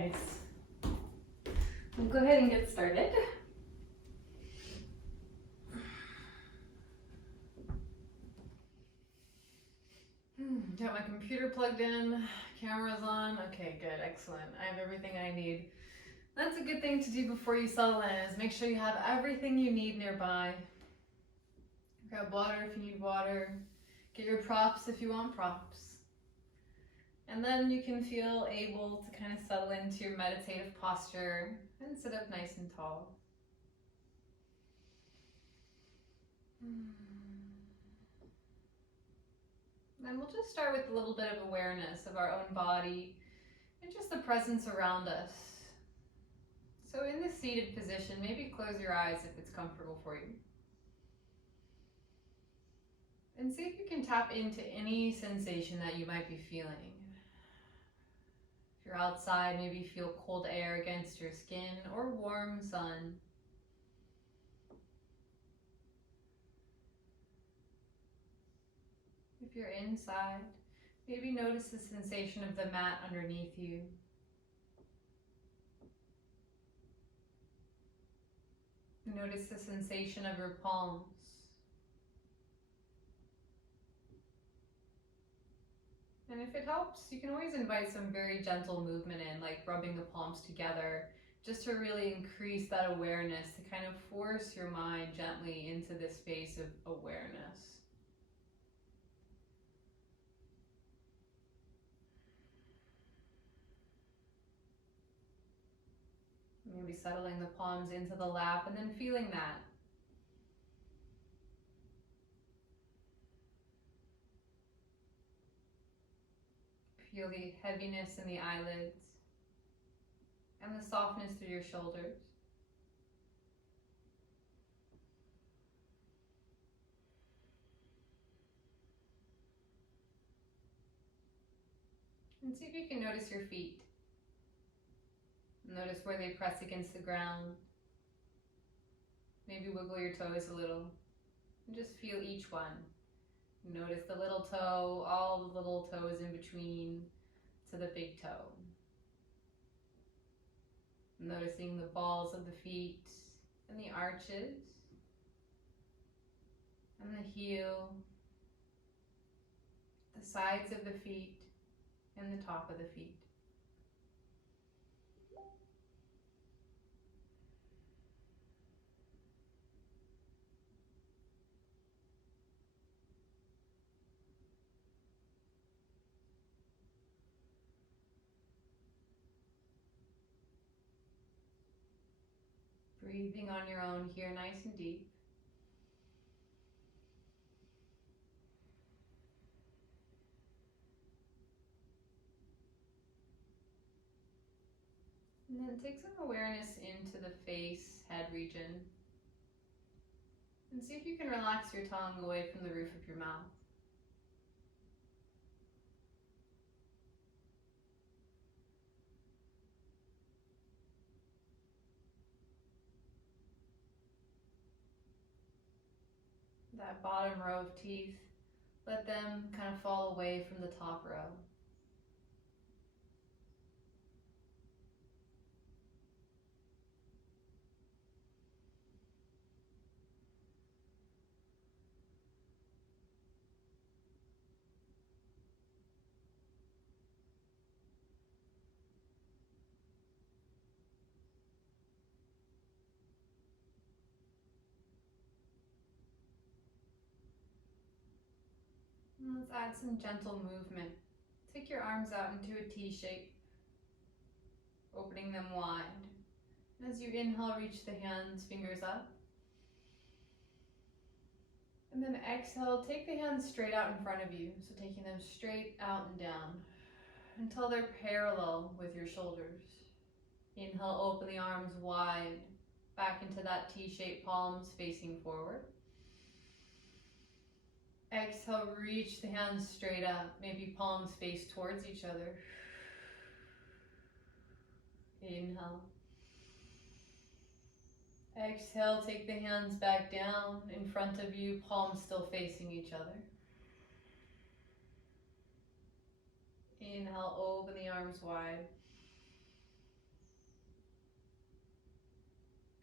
Nice. We'll go ahead and get started. Got my computer plugged in, camera's on. Okay, good, excellent. I have everything I need. That's a good thing to do before you settle in, is make sure you have everything you need nearby. Grab water if you need water. Get your props if you want props. And then you can feel able to kind of settle into your meditative posture and sit up nice and tall. Then we'll just start with a little bit of awareness of our own body and just the presence around us. So in this seated position, maybe close your eyes if it's comfortable for you. And see if you can tap into any sensation that you might be feeling. If you're outside, maybe feel cold air against your skin or warm sun. If you're inside, maybe notice the sensation of the mat underneath you. Notice the sensation of your palms. And if it helps, you can always invite some very gentle movement in, like rubbing the palms together, just to really increase that awareness, to kind of force your mind gently into this space of awareness. Maybe settling the palms into the lap and then feeling that. Feel the heaviness in the eyelids and the softness through your shoulders. And see if you can notice your feet. Notice where they press against the ground. Maybe wiggle your toes a little. And just feel each one. Notice the little toe, all the little toes in between to the big toe. Noticing the balls of the feet and the arches and the heel, the sides of the feet and the top of the feet. Breathing on your own here, nice and deep. And then take some awareness into the face, head region. And see if you can relax your tongue away from the roof of your mouth. That bottom row of teeth, let them kind of fall away from the top row. And let's add some gentle movement. Take your arms out into a T shape, opening them wide. And as you inhale, reach the hands, fingers up. And then exhale, take the hands straight out in front of you. So taking them straight out and down until they're parallel with your shoulders. Inhale, open the arms wide, back into that T-shaped, palms facing forward. Exhale, reach the hands straight up, maybe palms face towards each other. Inhale. Exhale, take the hands back down in front of you, palms still facing each other. Inhale, open the arms wide.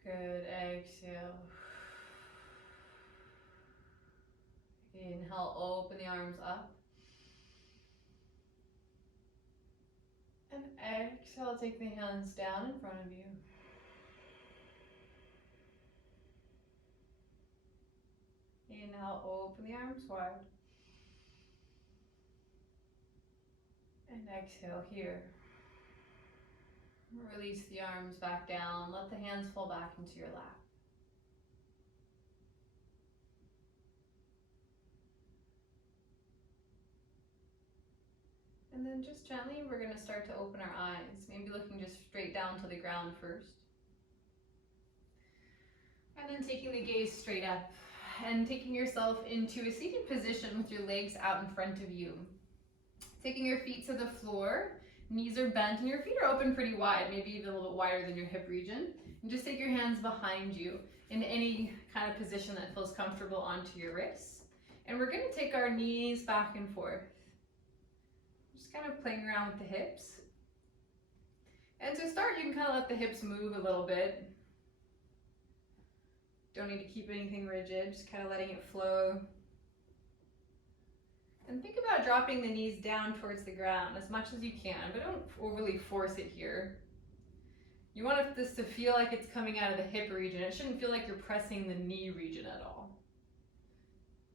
Good. Exhale. Inhale, open the arms up. And exhale, take the hands down in front of you. Inhale, open the arms wide. And exhale here. Release the arms back down. Let the hands fall back into your lap. And then just gently, we're going to start to open our eyes. Maybe looking just straight down to the ground first. And then taking the gaze straight up and taking yourself into a seated position with your legs out in front of you. Taking your feet to the floor, knees are bent and your feet are open pretty wide, maybe even a little bit wider than your hip region. And just take your hands behind you in any kind of position that feels comfortable onto your wrists. And we're going to take our knees back and forth. Just kind of playing around with the hips. And to start, you can kind of let the hips move a little bit. Don't need to keep anything rigid, just kind of letting it flow. And think about dropping the knees down towards the ground as much as you can, but don't overly force it here. You want this to feel like it's coming out of the hip region. It shouldn't feel like you're pressing the knee region at all.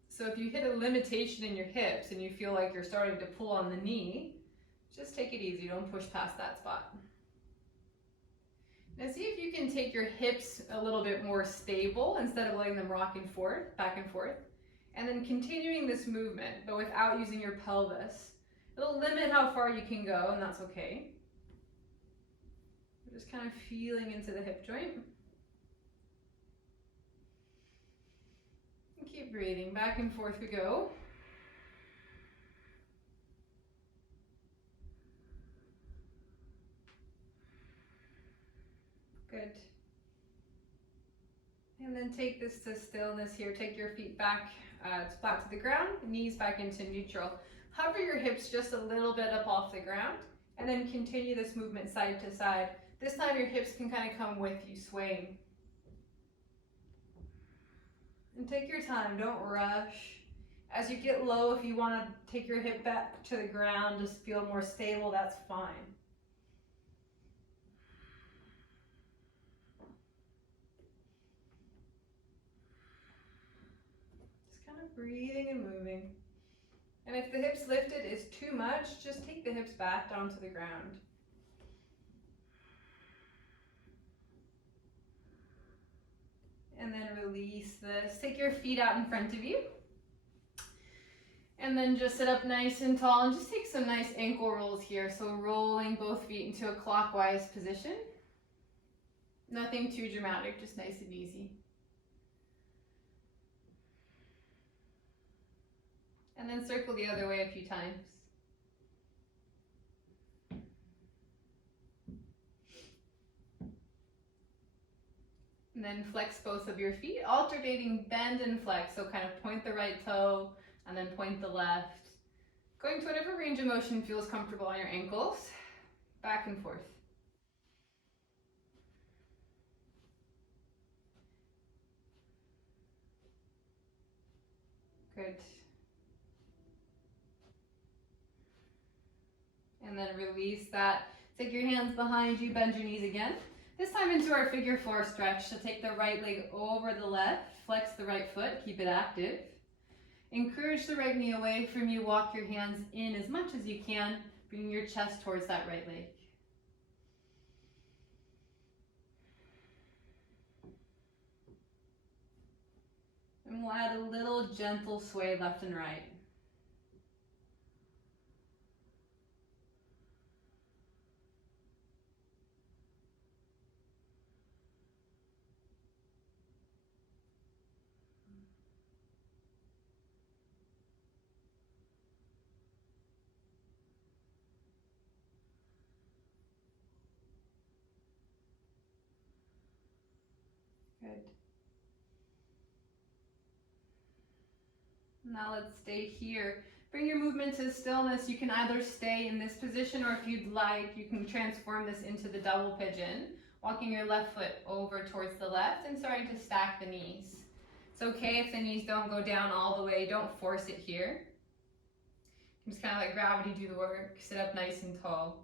So if you hit a limitation in your hips and you feel like you're starting to pull on the knee, just take it easy, don't push past that spot. Now see if you can take your hips a little bit more stable instead of letting them rock and forth, back and forth. And then continuing this movement, but without using your pelvis. It'll limit how far you can go, and that's okay. We're just kind of feeling into the hip joint. And keep breathing, back and forth we go. Good. And then take this to stillness here. Take your feet back flat to the ground, knees back into neutral. Hover your hips just a little bit up off the ground, and then continue this movement side to side. This time your hips can kind of come with you, swaying. And take your time, don't rush. As you get low, if you want to take your hip back to the ground, just feel more stable, that's fine. Breathing and moving. And if the hips lifted is too much, just take the hips back down to the ground. And then release this. Take your feet out in front of you. And then just sit up nice and tall and just take some nice ankle rolls here. So rolling both feet into a clockwise position. Nothing too dramatic, just nice and easy. And then circle the other way a few times. And then flex both of your feet, alternating bend and flex. So kind of point the right toe and then point the left. Going to whatever range of motion feels comfortable on your ankles. Back and forth. Good. And then release that. Take your hands behind you, bend your knees again. This time into our figure four stretch. So take the right leg over the left, flex the right foot, keep it active. Encourage the right knee away from you, walk your hands in as much as you can, bringing your chest towards that right leg. And we'll add a little gentle sway left and right. Good. Now let's stay here. Bring your movement to stillness. You can either stay in this position, or if you'd like, you can transform this into the double pigeon, Walking your left foot over towards the left and starting to stack the knees. It's okay if the knees don't go down all the way, don't force it here. Just kind of let gravity do the work. Sit up nice and tall.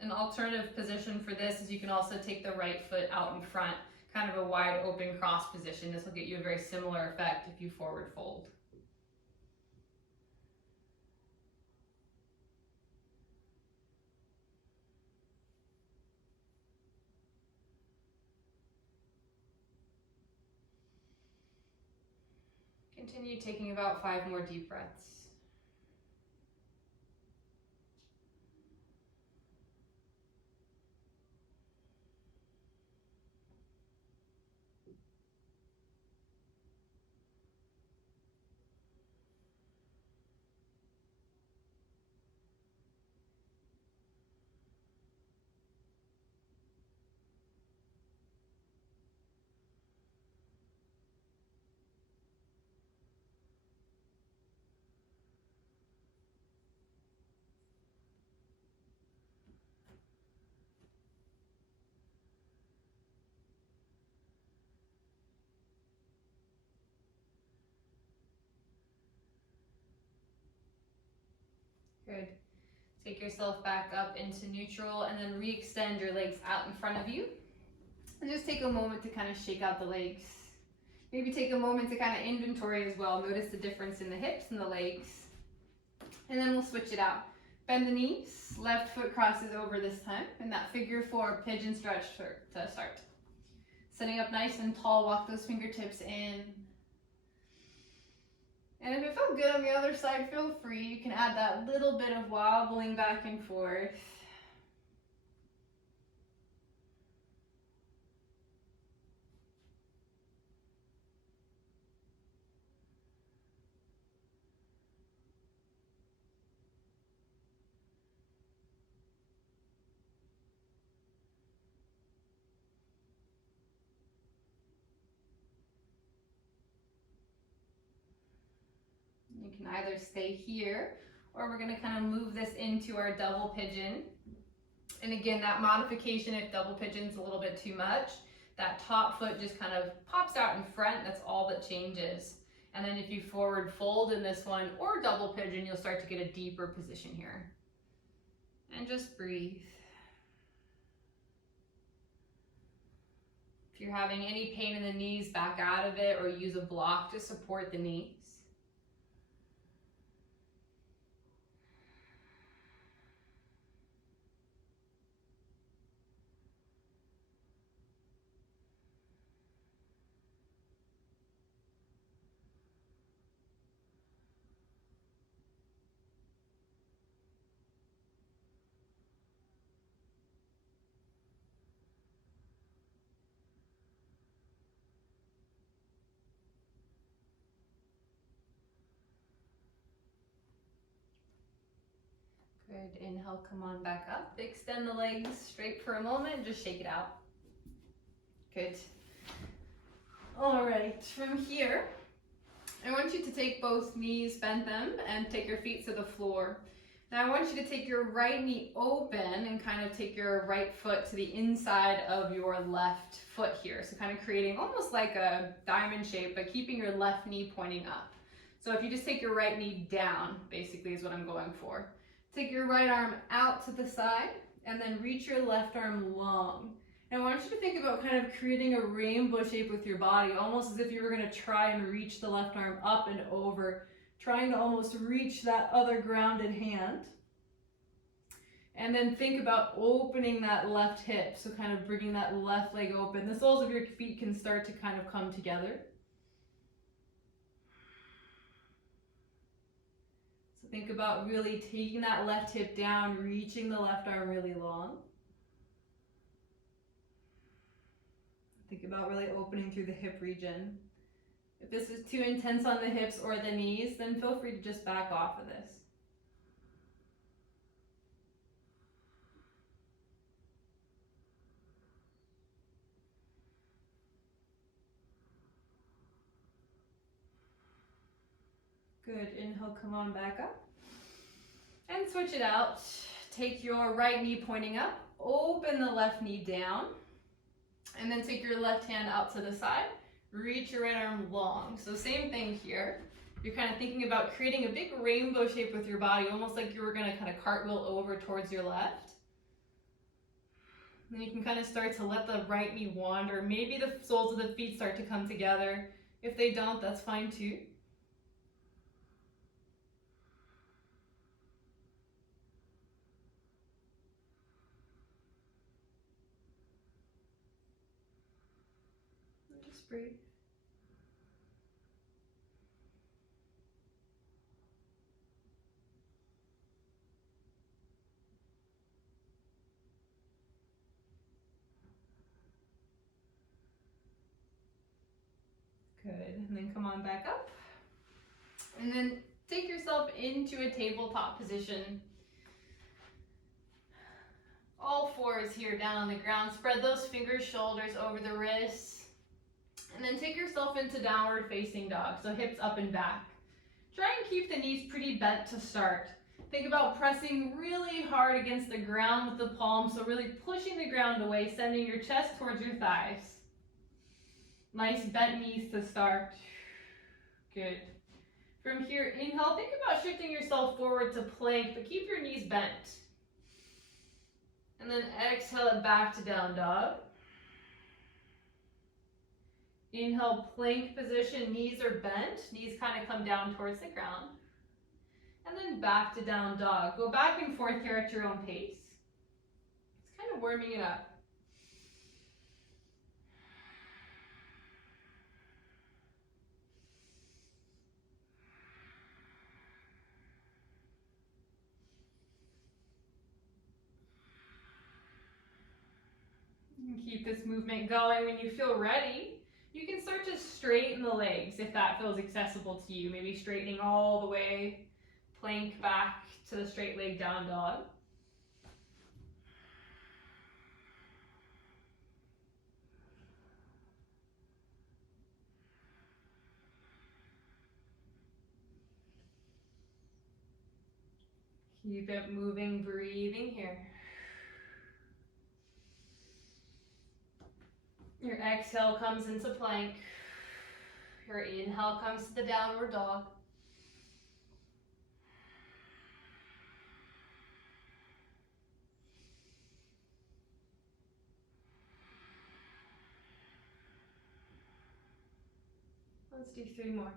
An alternative position for this is you can also take the right foot out in front, kind of a wide open cross position. This will get you a very similar effect if you forward fold. Continue taking about 5 more deep breaths. Good. Take yourself back up into neutral and then re-extend your legs out in front of you. And just take a moment to kind of shake out the legs. Maybe take a moment to kind of inventory as well. Notice the difference in the hips and the legs. And then we'll switch it out. Bend the knees, left foot crosses over this time, in that figure 4 pigeon stretch to start. Sitting up nice and tall, walk those fingertips in. And if it felt good on the other side, feel free. You can add that little bit of wobbling back and forth. You can either stay here, or we're gonna kind of move this into our double pigeon. And again, that modification, if double pigeon's a little bit too much, that top foot just kind of pops out in front, that's all that changes. And then if you forward fold in this one, or double pigeon, you'll start to get a deeper position here. And just breathe. If you're having any pain in the knees, back out of it, or use a block to support the knees. Good, inhale, come on back up. Extend the legs straight for a moment, just shake it out. Good. All right, from here, I want you to take both knees, bend them, and take your feet to the floor. Now I want you to take your right knee open and kind of take your right foot to the inside of your left foot here. So kind of creating almost like a diamond shape, but keeping your left knee pointing up. So if you just take your right knee down, basically is what I'm going for. Take your right arm out to the side and then reach your left arm long. And I want you to think about kind of creating a rainbow shape with your body, almost as if you were going to try and reach the left arm up and over, trying to almost reach that other grounded hand. And then think about opening that left hip, so kind of bringing that left leg open. The soles of your feet can start to kind of come together. Think about really taking that left hip down, reaching the left arm really long. Think about really opening through the hip region. If this is too intense on the hips or the knees, then feel free to just back off of this. Good, inhale, come on back up. And switch it out. take your right knee pointing up, open the left knee down, and then take your left hand out to the side, reach your right arm long. So same thing here. You're kind of thinking about creating a big rainbow shape with your body, almost like you were going to kind of cartwheel over towards your left. Then you can kind of start to let the right knee wander. Maybe the soles of the feet start to come together. If they don't, that's fine too. Just breathe. Good, and then come on back up. And then take yourself into a tabletop position. All fours here down on the ground. Spread those fingers, shoulders over the wrists. And then take yourself into downward facing dog, so hips up and back. Try and keep the knees pretty bent to start. Think about pressing really hard against the ground with the palms, so really pushing the ground away, sending your chest towards your thighs. Nice bent knees to start. Good. From here, inhale, think about shifting yourself forward to plank, but keep your knees bent. And then exhale it back to down dog. Inhale, plank position, knees are bent, knees kind of come down towards the ground. And then back to down dog. Go back and forth here at your own pace. It's kind of warming it up. Keep this movement going. When you feel ready, you can start to straighten the legs if that feels accessible to you. Maybe straightening all the way, plank back to the straight leg down dog. Keep it moving, breathing here. Your exhale comes into plank. Your inhale comes to the downward dog. Let's do 3 more.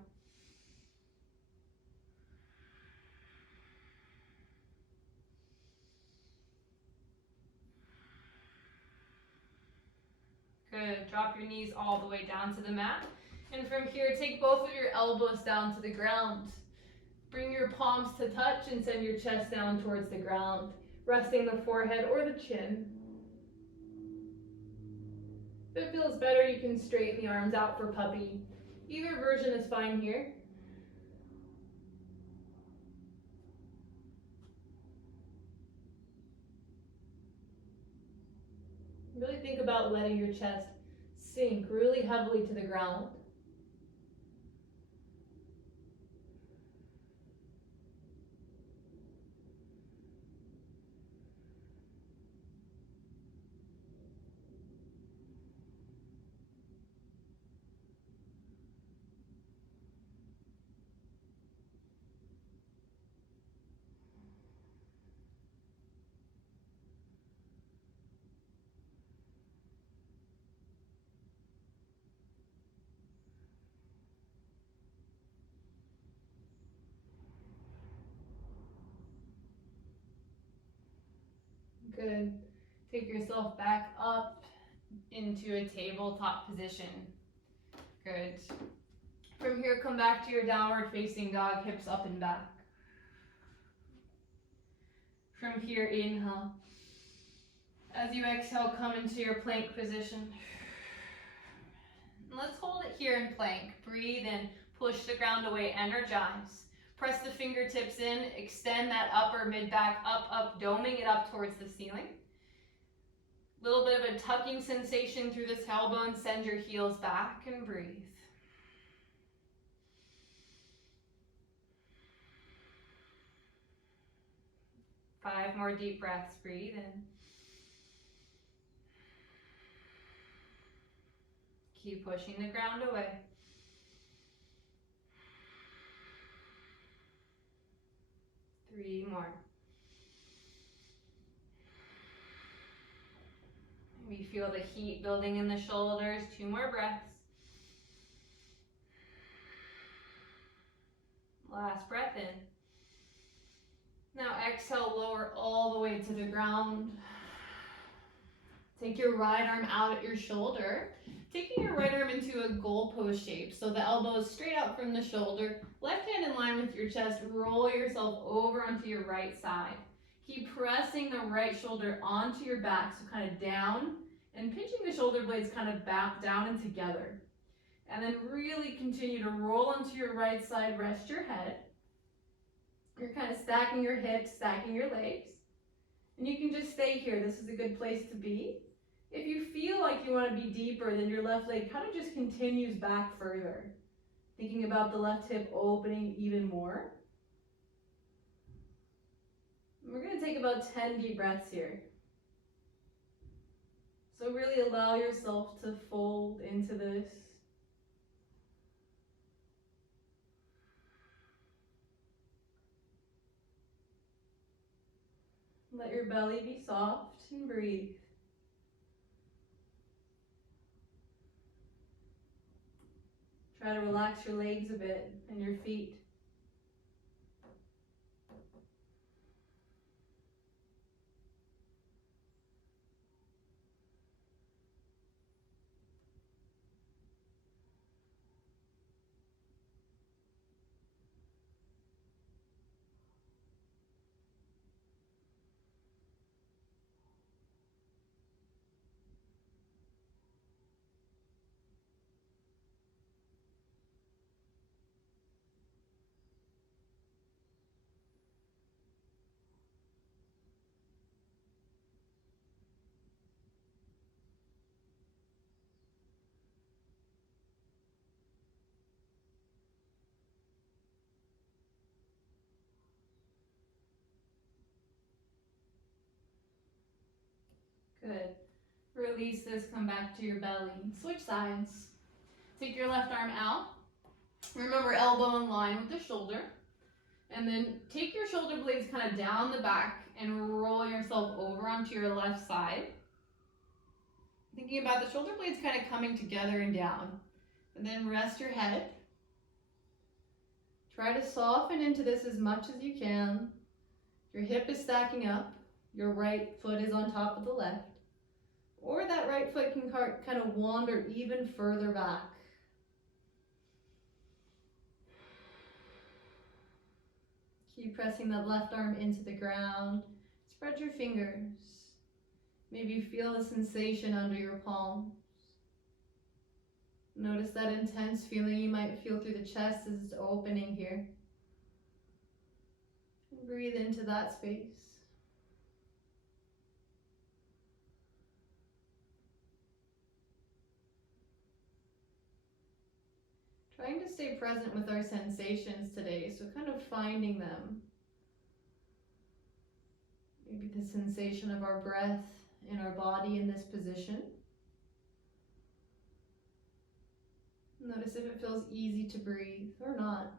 Good. Drop your knees all the way down to the mat. And from here, take both of your elbows down to the ground. Bring your palms to touch and send your chest down towards the ground, resting the forehead or the chin. If it feels better, you can straighten the arms out for puppy. Either version is fine here. Really think about letting your chest sink really heavily to the ground. Good. Take yourself back up into a tabletop position. Good. From here, come back to your downward facing dog, hips up and back. From here, inhale. As you exhale, come into your plank position. Let's hold it here in plank. Breathe in, push the ground away, energize. Press the fingertips in, extend that upper mid-back up, doming it up towards the ceiling. Little bit of a tucking sensation through the tailbone. Send your heels back and breathe. 5 more deep breaths. Breathe in. Keep pushing the ground away. 3 more. We feel the heat building in the shoulders. 2 more breaths. Last breath in. Now exhale, lower all the way to the ground. Take your right arm out at your shoulder. Taking your right arm into a goal pose shape. So the elbow is straight out from the shoulder. Left hand in line with your chest. Roll yourself over onto your right side. Keep pressing the right shoulder onto your back, so kind of down, and pinching the shoulder blades kind of back down and together. And then really continue to roll onto your right side, rest your head. You're kind of stacking your hips, stacking your legs. And you can just stay here. This is a good place to be. If you feel like you want to be deeper, then your left leg kind of just continues back further. Thinking about the left hip opening even more. We're going to take about 10 deep breaths here. So really allow yourself to fold into this. Let your belly be soft and breathe. Try to relax your legs a bit and your feet. Good. Release this, come back to your belly. Switch sides. Take your left arm out. Remember, elbow in line with the shoulder. And then take your shoulder blades kind of down the back and roll yourself over onto your left side. Thinking about the shoulder blades kind of coming together and down. And then rest your head. Try to soften into this as much as you can. Your hip is stacking up. Your right foot is on top of the left. Or that right foot can kind of wander even further back. Keep pressing that left arm into the ground. Spread your fingers. Maybe feel the sensation under your palms. Notice that intense feeling you might feel through the chest as it's opening here. And breathe into that space. Trying to stay present with our sensations today, so kind of finding them. Maybe the sensation of our breath in our body in this position. Notice if it feels easy to breathe or not.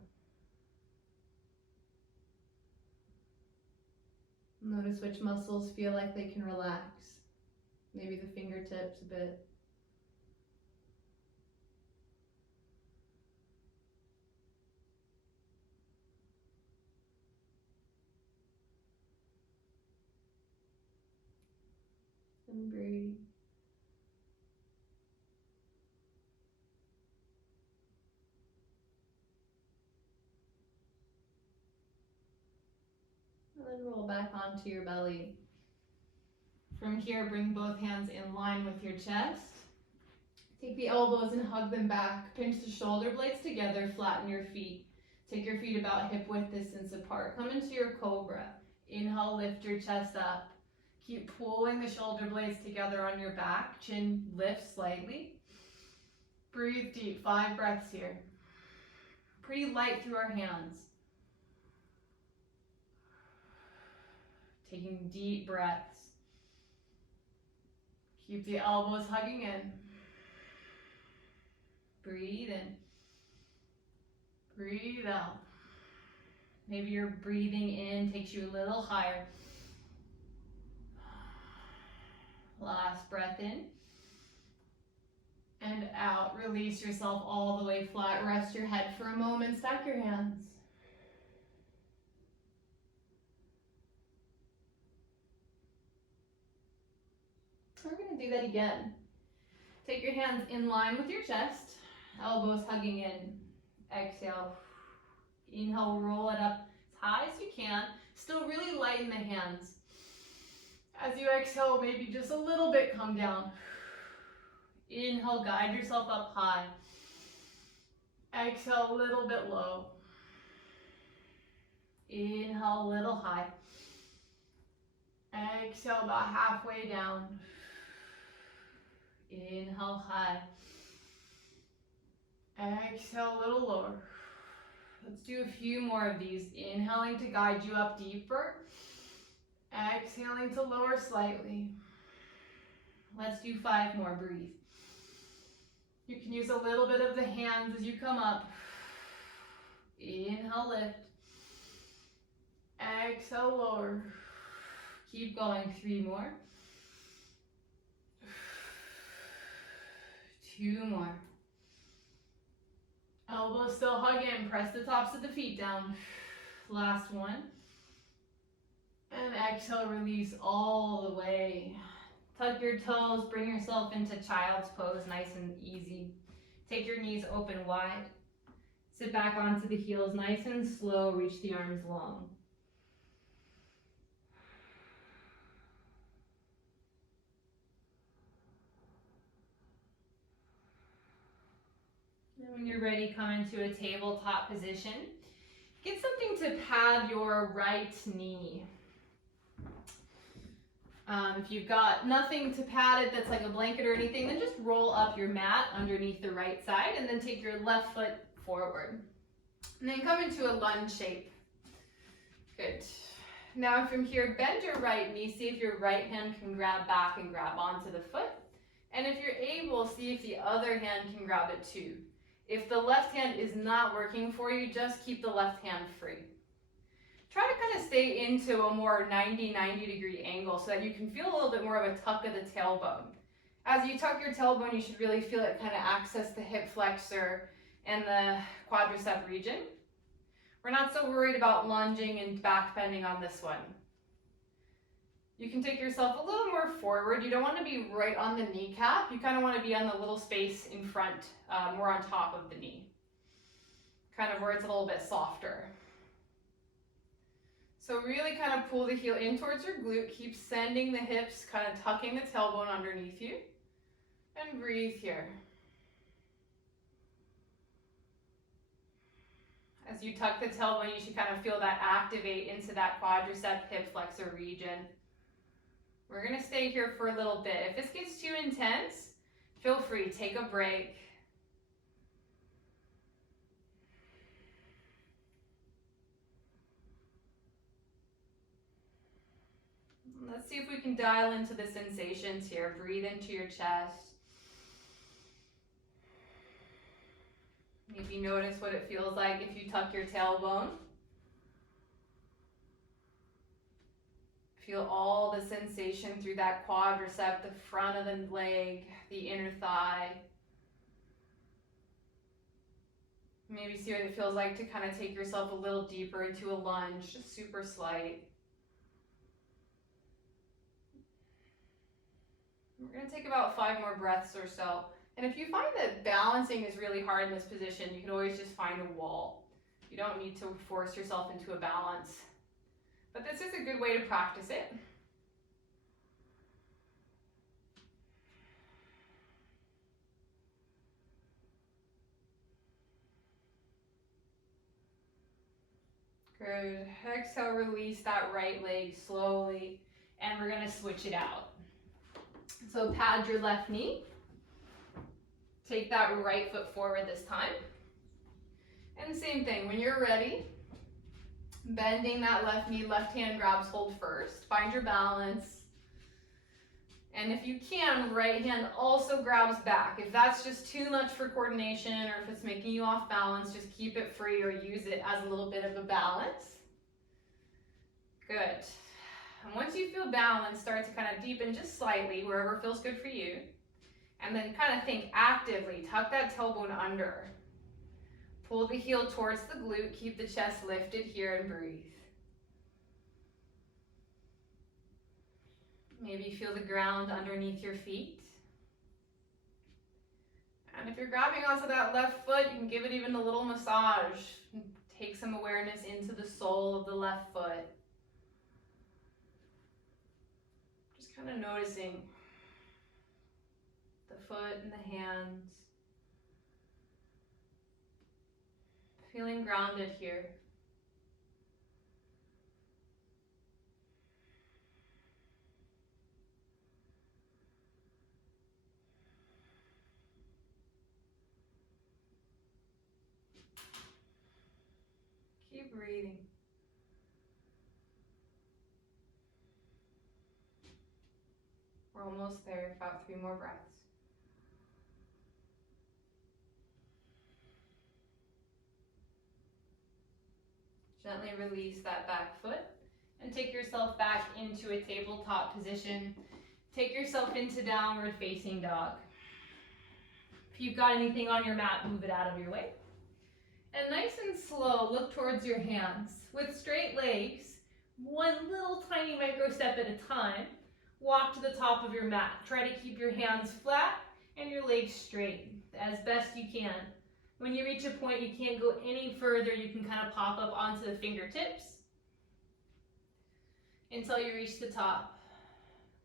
Notice which muscles feel like they can relax. Maybe the fingertips a bit. And breathe. And then roll back onto your belly. From here, bring both hands in line with your chest. Take the elbows and hug them back. Pinch the shoulder blades together, flatten your feet. Take your feet about hip width distance apart. Come into your cobra. Inhale, lift your chest up. Keep pulling the shoulder blades together on your back. Chin lifts slightly. Breathe deep, 5 breaths here. Pretty light through our hands. Taking taking deep breaths. Keep the elbows hugging in. Breathe in. Breathe out. Maybe your breathing in takes you a little higher. Last breath in. And out. Release yourself all the way flat. Rest your head for a moment. Stack your hands. We're going to do that again. Take your hands in line with your chest. Elbows hugging in. Exhale. Inhale, roll it up as high as you can. Still really lighten the hands. As you exhale, maybe just a little bit come down. Inhale, guide yourself up high. Exhale, a little bit low. Inhale, a little high. Exhale, about halfway down. Inhale, high. Exhale, a little lower. Let's do a few more of these. Inhaling to guide you up deeper. Exhaling to lower slightly. Let's do 5 more. Breathe. You can use a little bit of the hands as you come up. Inhale, lift. Exhale, lower. Keep going. 3 more. 2 more. Elbows still hug in. Press the tops of the feet down. Last one. And exhale, release all the way. Tuck your toes, bring yourself into child's pose, nice and easy. Take your knees open wide. Sit back onto the heels, nice and slow, reach the arms long. And when you're ready, come into a tabletop position. Get something to pad your right knee. If you've got nothing to pad it that's like a blanket or anything, then just roll up your mat underneath the right side and then take your left foot forward. And then come into a lunge shape. Good. Now from here, bend your right knee. See if your right hand can grab back and grab onto the foot. And if you're able, see if the other hand can grab it too. If the left hand is not working for you, just keep the left hand free. Try to kind of stay into a more 90 degree angle so that you can feel a little bit more of a tuck of the tailbone. As you tuck your tailbone, you should really feel it kind of access the hip flexor and the quadricep region. We're not so worried about lunging and back bending on this one. You can take yourself a little more forward. You don't want to be right on the kneecap. You kind of want to be on the little space in front, more on top of the knee. Kind of where it's a little bit softer. So really kind of pull the heel in towards your glute. Keep sending the hips, kind of tucking the tailbone underneath you. And breathe here. As you tuck the tailbone, you should kind of feel that activate into that quadricep hip flexor region. We're going to stay here for a little bit. If this gets too intense, feel free, take a break. Let's see if we can dial into the sensations here. Breathe into your chest. Maybe notice what it feels like if you tuck your tailbone. Feel all the sensation through that quadricep, the front of the leg, the inner thigh. Maybe see what it feels like to kind of take yourself a little deeper into a lunge, just super slight. We're going to take about 5 more breaths or so. And if you find that balancing is really hard in this position, you can always just find a wall. You don't need to force yourself into a balance. But this is a good way to practice it. Good. Exhale, release that right leg slowly. And we're going to switch it out. So pad your left knee. Take that right foot forward this time. And same thing, when you're ready, Bending that left knee, left hand grabs hold first. Find your balance. And if you can, right hand also grabs back. If that's just too much for coordination or if it's making you off balance, just keep it free or use it as a little bit of a balance. Good. And once you feel balanced, start to kind of deepen just slightly wherever feels good for you. And then kind of think actively. Tuck that tailbone under. Pull the heel towards the glute. Keep the chest lifted here and breathe. Maybe feel the ground underneath your feet. And if you're grabbing onto that left foot, you can give it even a little massage. Take some awareness into the sole of the left foot. Just kind of noticing the foot and the hands. Feeling grounded here. Keep breathing. We're almost there, about 3 more breaths. Gently release that back foot and take yourself back into a tabletop position. Take yourself into downward facing dog. If you've got anything on your mat, move it out of your way. And nice and slow, look towards your hands. With straight legs, one little tiny micro step at a time, walk to the top of your mat. Try to keep your hands flat and your legs straight as best you can. When you reach a point you can't go any further, you can kind of pop up onto the fingertips until you reach the top.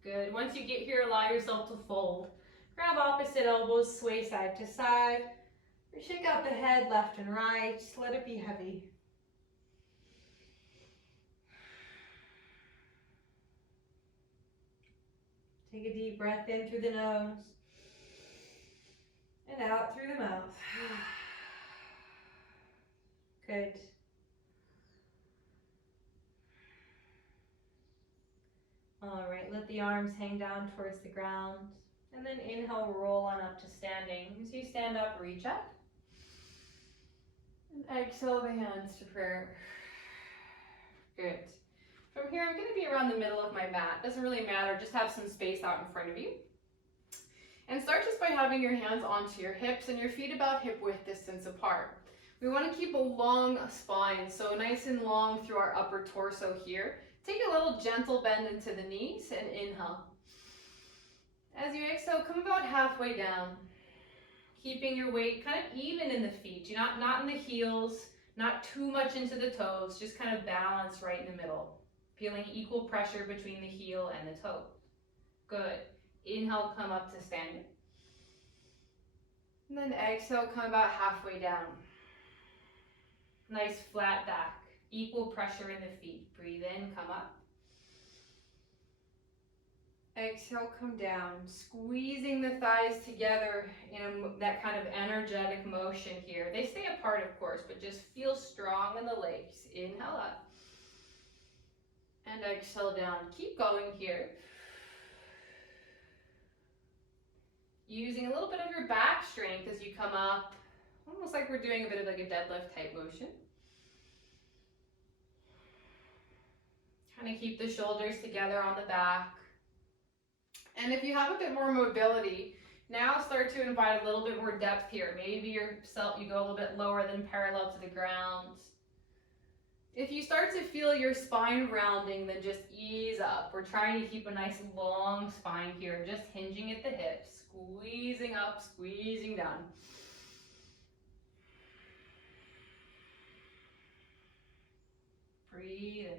Good. Once you get here, allow yourself to fold. Grab opposite elbows, sway side to side. Or shake out the head left and right. Just let it be heavy. Take a deep breath in through the nose and out through the mouth. Good. All right, let the arms hang down towards the ground. And then inhale, roll on up to standing. As you stand up, reach up. And exhale the hands to prayer. Good. From here, I'm going to be around the middle of my mat. Doesn't really matter, just have some space out in front of you. And start just by having your hands onto your hips and your feet about hip width distance apart. We want to keep a long spine, so nice and long through our upper torso here. Take a little gentle bend into the knees and inhale. As you exhale, come about halfway down. Keeping your weight kind of even in the feet. You're not in the heels, not too much into the toes, just kind of balance right in the middle. Feeling equal pressure between the heel and the toe. Good. Inhale, come up to standing. And then exhale, come about halfway down. Nice flat back. Equal pressure in the feet. Breathe in, come up. Exhale, come down. Squeezing the thighs together in that kind of energetic motion here. They stay apart, of course, but just feel strong in the legs. Inhale up. And exhale down. Keep going here. Using a little bit of your back strength as you come up. Almost like we're doing a bit of like a deadlift type motion. Kind of keep the shoulders together on the back. And if you have a bit more mobility, now start to invite a little bit more depth here. Maybe you go a little bit lower than parallel to the ground. If you start to feel your spine rounding, then just ease up. We're trying to keep a nice long spine here, just hinging at the hips, squeezing up, squeezing down. Breathe in.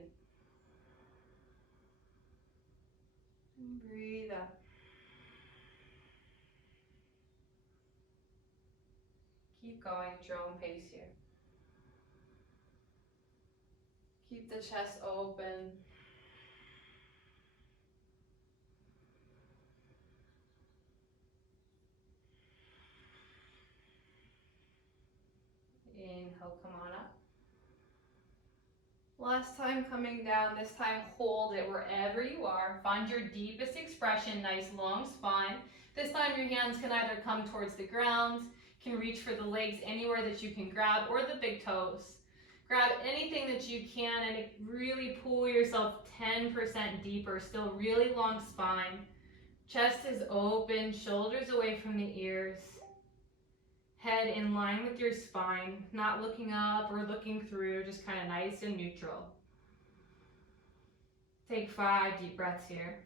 And breathe out. Keep going at your own pace here. Keep the chest open. Inhale, come on up. Last time coming down, this time hold it wherever you are. Find your deepest expression, nice long spine. This time your hands can either come towards the ground, can reach for the legs anywhere that you can grab, or the big toes. Grab anything that you can and really pull yourself 10% deeper, still really long spine. Chest is open, shoulders away from the ears. Head in line with your spine, not looking up or looking through, just kind of nice and neutral. Take 5 deep breaths here.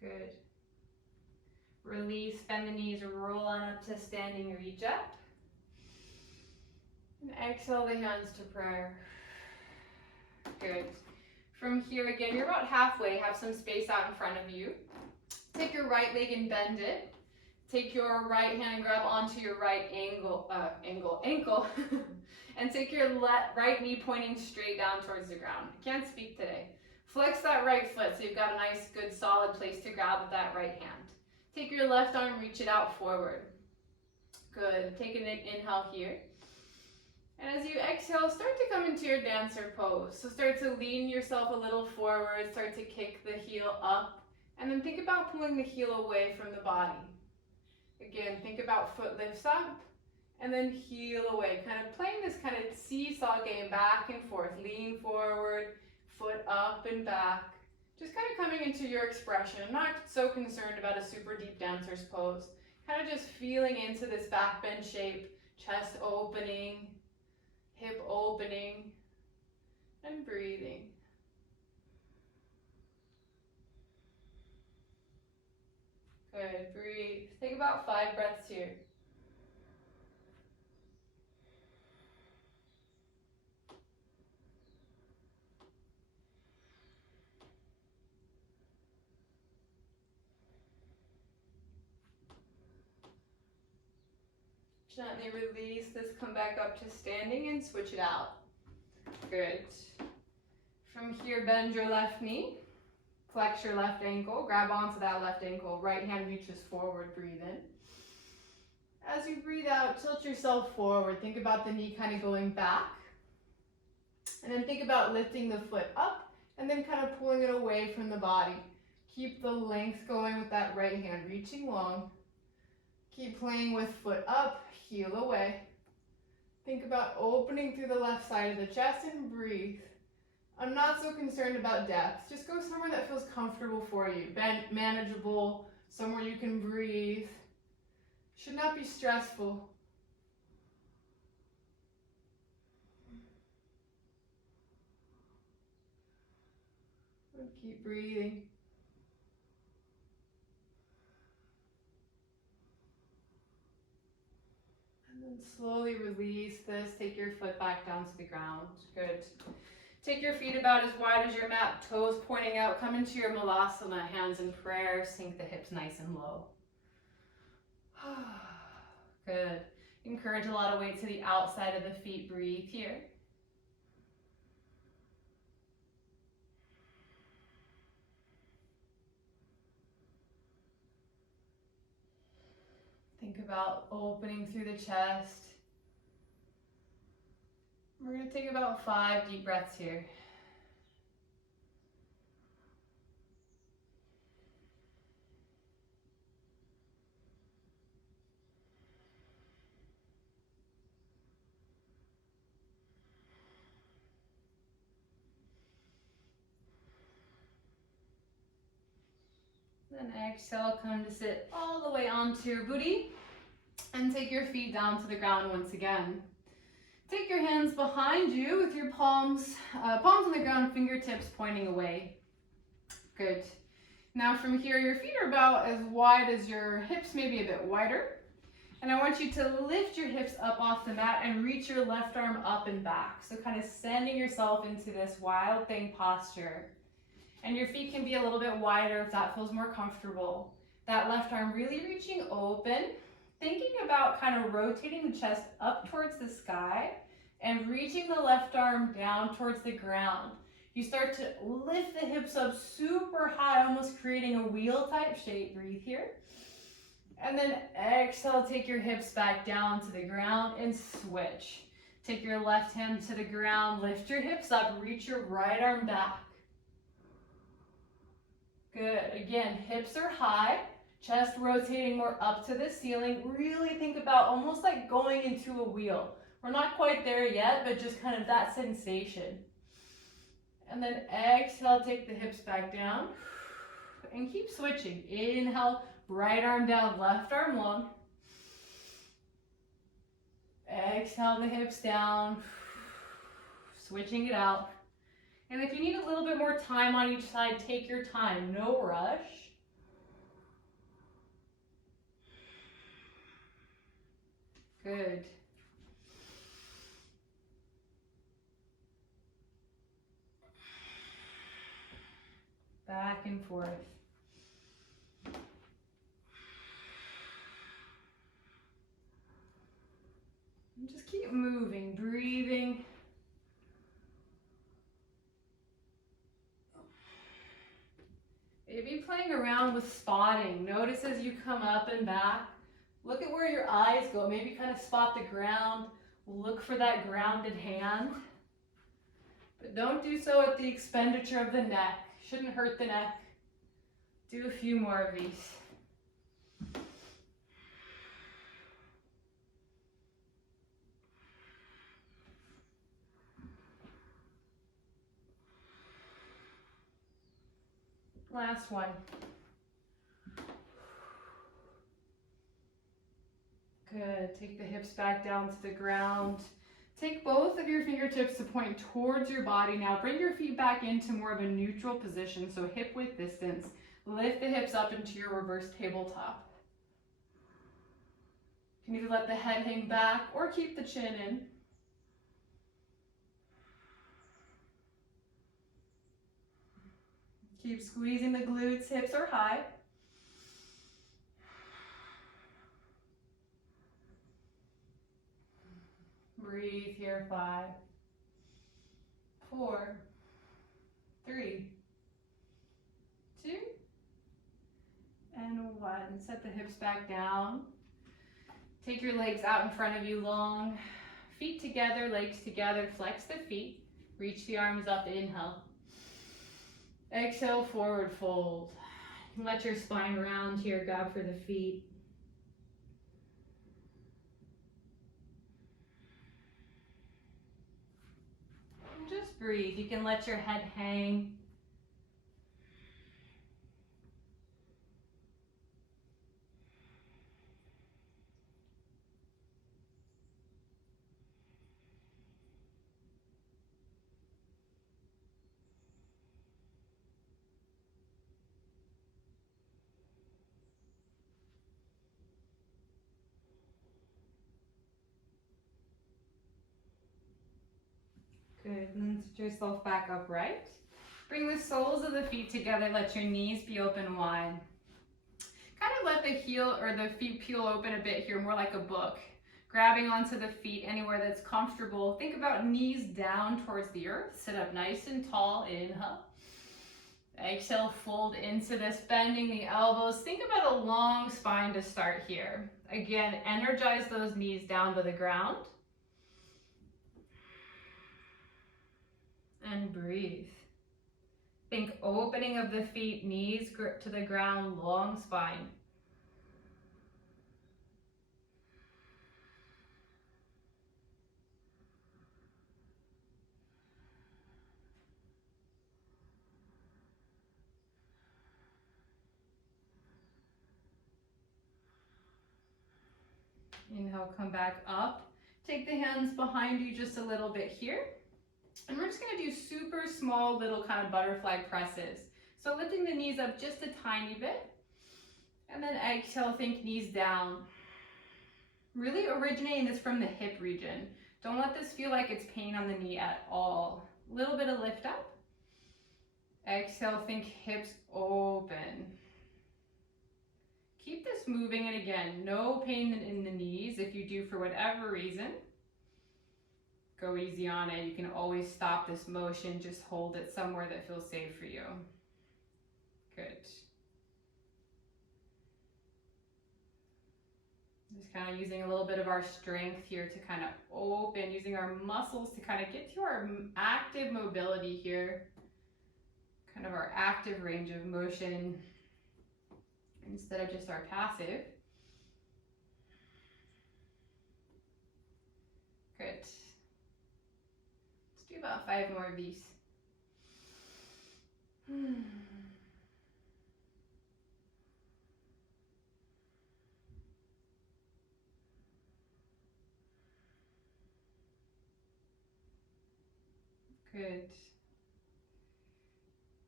Good. Release, bend the knees, roll on up to standing, reach up. And exhale the hands to prayer. Good. From here again, you're about halfway, have some space out in front of you. Take your right leg and bend it. Take your right hand and grab onto your right ankle. And take your right knee pointing straight down towards the ground. I can't speak today. Flex that right foot so you've got a nice, good, solid place to grab with that right hand. Take your left arm, reach it out forward. Good. Take an inhale here. And as you exhale, start to come into your dancer pose. So start to lean yourself a little forward, start to kick the heel up, and then think about pulling the heel away from the body. Again, think about foot lifts up, and then heel away. Kind of playing this kind of seesaw game back and forth. Lean forward, foot up and back. Just kind of coming into your expression. I'm not so concerned about a super deep dancer's pose. Kind of just feeling into this back bend shape, chest opening, hip opening, and breathing. Good, breathe. Take about 5 breaths here. Gently release this, come back up to standing and switch it out. Good. From here, bend your left knee, flex your left ankle, grab onto that left ankle, right hand reaches forward, breathe in. As you breathe out, tilt yourself forward, think about the knee kind of going back, and then think about lifting the foot up, and then kind of pulling it away from the body. Keep the length going with that right hand, reaching long. Keep playing with foot up, heel away. Think about opening through the left side of the chest and breathe. I'm not so concerned about depth. Just go somewhere that feels comfortable for you. Manageable, somewhere you can breathe. Should not be stressful. Keep breathing. And slowly release this. Take your foot back down to the ground. Good. Take your feet about as wide as your mat, toes pointing out. Come into your malasana, hands in prayer. Sink the hips nice and low. Good. Encourage a lot of weight to the outside of the feet. Breathe here. Think about opening through the chest. We're going to take about 5 deep breaths here. Then exhale, come to sit all the way onto your booty and take your feet down to the ground once again. Take your hands behind you with your palms on the ground, fingertips pointing away. Good. Now from here, your feet are about as wide as your hips, maybe a bit wider. And I want you to lift your hips up off the mat and reach your left arm up and back. So kind of sending yourself into this wild thing posture. And your feet can be a little bit wider if that feels more comfortable. That left arm really reaching open, thinking about kind of rotating the chest up towards the sky and reaching the left arm down towards the ground. You start to lift the hips up super high, almost creating a wheel type shape. Breathe here. And then exhale, take your hips back down to the ground and switch. Take your left hand to the ground, lift your hips up, reach your right arm back. Good. Again, hips are high, chest rotating more up to the ceiling. Really think about almost like going into a wheel. We're not quite there yet, but just kind of that sensation. And then exhale, take the hips back down and keep switching. Inhale, right arm down, left arm long. Exhale the hips down, switching it out. And if you need a little bit more time on each side, take your time, no rush. Good. Back and forth. And just keep moving, breathing. Maybe playing around with spotting. Notice as you come up and back. Look at where your eyes go. Maybe kind of spot the ground. Look for that grounded hand. But don't do so at the expenditure of the neck. Shouldn't hurt the neck. Do a few more of these. Last one. Good. Take the hips back down to the ground. Take both of your fingertips to point towards your body. Now bring your feet back into more of a neutral position, so hip width distance. Lift the hips up into your reverse tabletop. You can either let the head hang back or keep the chin in. Keep squeezing the glutes, hips are high. Breathe here, 5, 4, 3, 2, and 1. Set the hips back down. Take your legs out in front of you long. Feet together, legs together, flex the feet. Reach the arms up, inhale. Exhale, forward fold. Let your spine round here, grab for the feet. And just breathe. You can let your head hang. Good, and then sit yourself back upright. Bring the soles of the feet together, let your knees be open wide. Kind of let the heel or the feet peel open a bit here, more like a book. Grabbing onto the feet anywhere that's comfortable. Think about knees down towards the earth. Sit up nice and tall, inhale. Exhale, fold into this, bending the elbows. Think about a long spine to start here. Again, energize those knees down to the ground. And breathe. Think opening of the feet, knees grip to the ground, long spine. Inhale, come back up. Take the hands behind you just a little bit here. And we're just gonna do super small little kind of butterfly presses. So lifting the knees up just a tiny bit. And then exhale, think knees down. Really originating this from the hip region. Don't let this feel like it's pain on the knee at all. A little bit of lift up. Exhale, think hips open. Keep this moving, and again, no pain in the knees. If you do for whatever reason, go easy on it. You can always stop this motion. Just hold it somewhere that feels safe for you. Good. Just kind of using a little bit of our strength here to kind of open, using our muscles to kind of get to our active mobility here. Kind of our active range of motion instead of just our passive. Good. Let's do about 5 more of these. Good.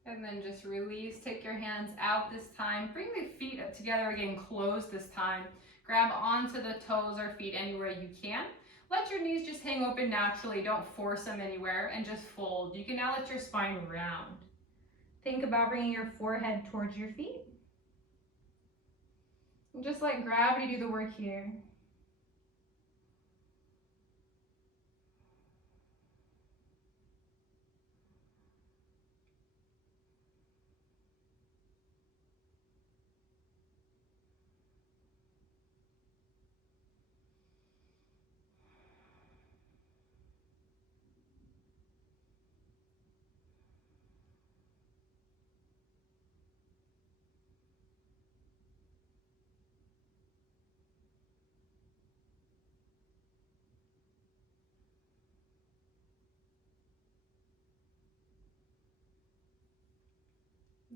And then just release, take your hands out this time. Bring the feet up together again, close this time. Grab onto the toes or feet anywhere you can. Let your knees just hang open naturally, don't force them anywhere, and just fold. You can now let your spine round. Think about bringing your forehead towards your feet. And just let gravity do the work here.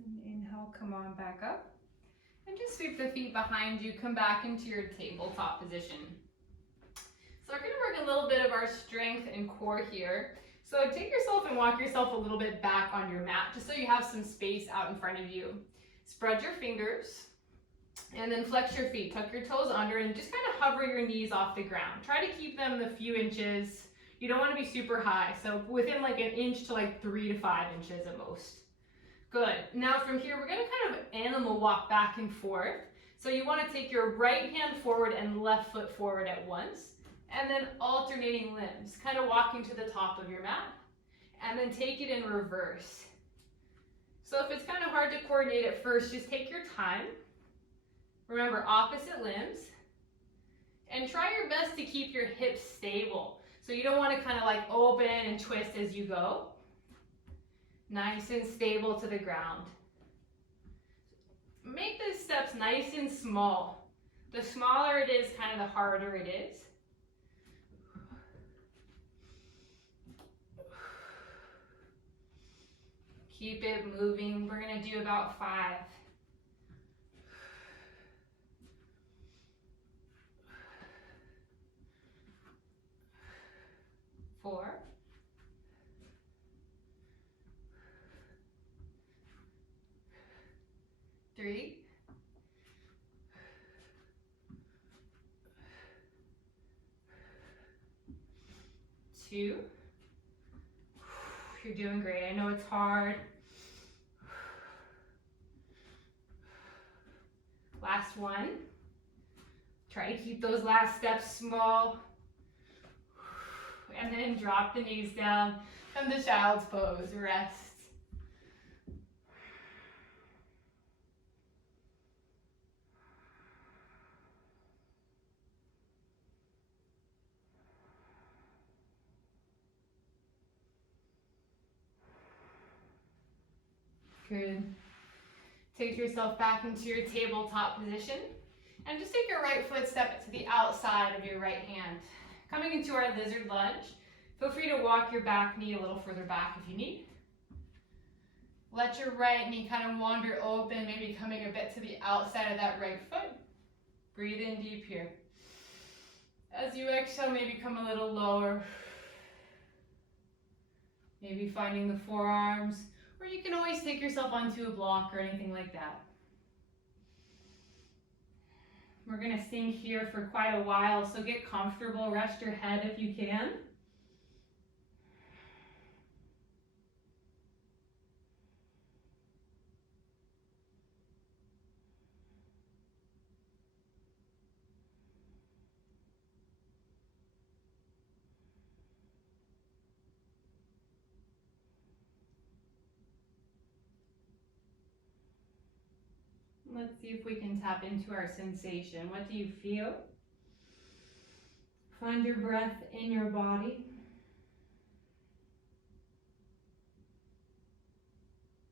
And inhale, come on back up. And just sweep the feet behind you, come back into your tabletop position. So we're gonna work a little bit of our strength and core here. So take yourself and walk yourself a little bit back on your mat, just so you have some space out in front of you. Spread your fingers, and then flex your feet. Tuck your toes under, and just kind of hover your knees off the ground. Try to keep them a few inches. You don't want to be super high, so within like an inch to like 3 to 5 inches at most. Good. Now from here, we're going to kind of animal walk back and forth. So you want to take your right hand forward and left foot forward at once, and then alternating limbs, kind of walking to the top of your mat, and then take it in reverse. So if it's kind of hard to coordinate at first, just take your time. Remember, opposite limbs, and try your best to keep your hips stable. So you don't want to kind of like open and twist as you go. Nice and stable to the ground. Make the steps nice and small. The smaller it is, kind of the harder it is. Keep it moving. We're going to do about 5. 4. 3. 2. You're doing great. I know it's hard. Last one. Try to keep those last steps small. And then drop the knees down from the child's pose. Rest. Good. Take yourself back into your tabletop position, and just take your right foot, step it to the outside of your right hand. Coming into our lizard lunge, feel free to walk your back knee a little further back if you need. Let your right knee kind of wander open, maybe coming a bit to the outside of that right foot. Breathe in deep here. As you exhale, maybe come a little lower. Maybe finding the forearms, or you can always take yourself onto a block or anything like that. We're going to sing here for quite a while, so get comfortable. Rest your head if you can. Let's see if we can tap into our sensation. What do you feel? Find your breath in your body.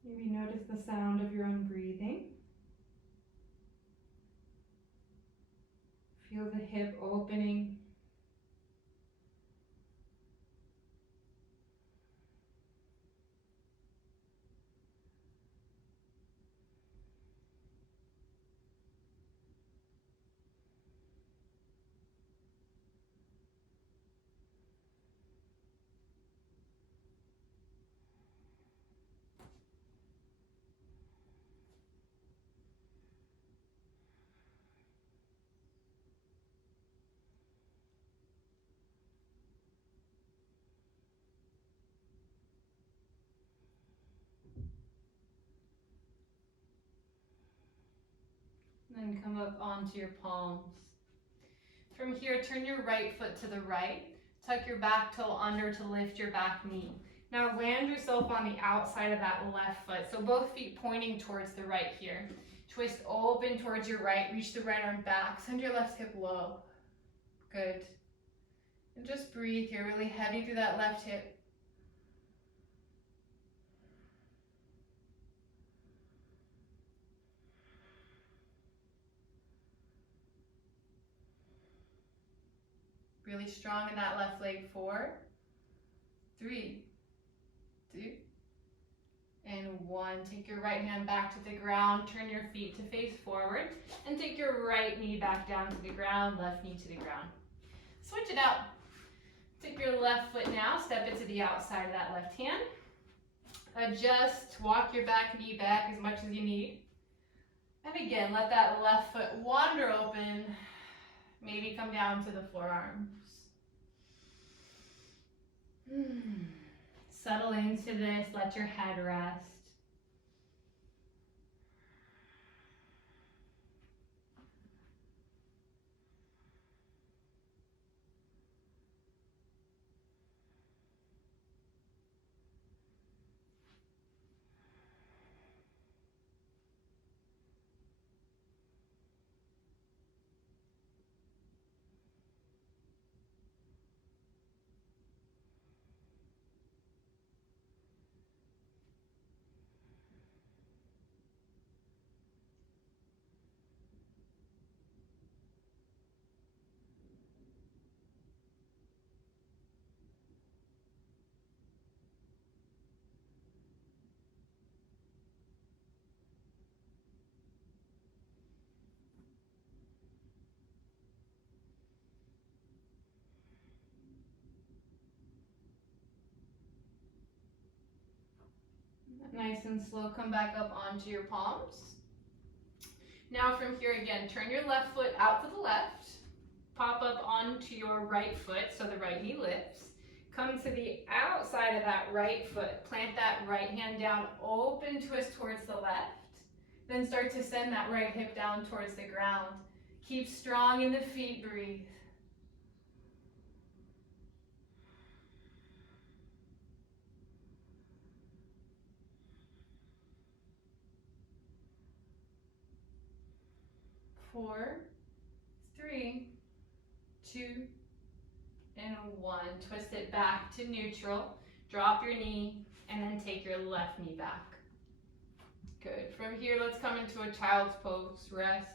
Maybe notice the sound of your own breathing. Feel the hip opening. Then come up onto your palms. From here, turn your right foot to the right. Tuck your back toe under to lift your back knee. Now land yourself on the outside of that left foot. So both feet pointing towards the right here. Twist open towards your right. Reach the right arm back. Send your left hip low. Good. And just breathe here, really heavy through that left hip. Really strong in that left leg. 4, 3, 2, and 1. Take your right hand back to the ground. Turn your feet to face forward. And take your right knee back down to the ground, left knee to the ground. Switch it out. Take your left foot now. Step it to the outside of that left hand. Adjust. Walk your back knee back as much as you need. And again, let that left foot wander open. Maybe come down to the forearms. Settle into this. Let your head rest. Nice and slow, come back up onto your palms. Now from here again, turn your left foot out to the left. Pop up onto your right foot so the right knee lifts. Come to the outside of that right foot. Plant that right hand down, open twist towards the left. Then start to send that right hip down towards the ground. Keep strong in the feet, breathe. Four, 3, 2, and 1. Twist it back to neutral. Drop your knee and then take your left knee back. Good. From here, let's come into a child's pose. Rest.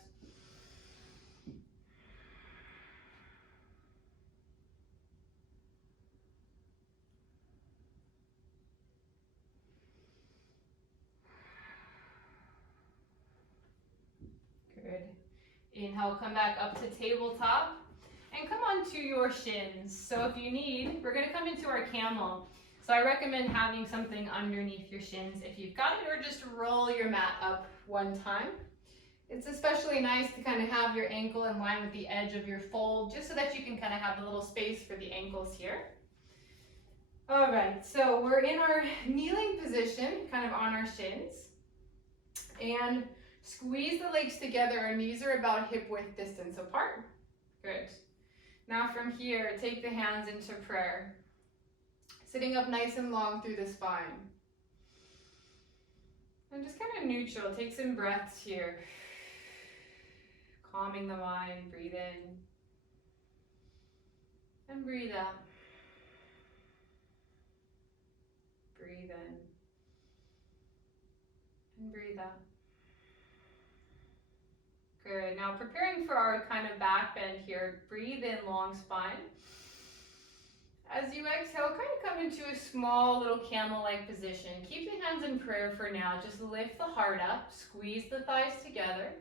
Good. Inhale, come back up to tabletop and come onto your shins. So if you need, we're gonna come into our camel. So I recommend having something underneath your shins if you've got it, or just roll your mat up one time. It's especially nice to kind of have your ankle in line with the edge of your fold, just so that you can kind of have a little space for the ankles here. All right, so we're in our kneeling position, kind of on our shins. And squeeze the legs together. Our knees are about hip width distance apart. Good. Now from here, take the hands into prayer. Sitting up nice and long through the spine. And just kind of neutral. Take some breaths here. calming the mind. Breathe in and breathe out. Breathe in and breathe out. Good. Now preparing for our kind of back bend here. Breathe in, long spine. As you exhale, kind of come into a small little camel-like position. Keep the hands in prayer for now. Just lift the heart up, squeeze the thighs together,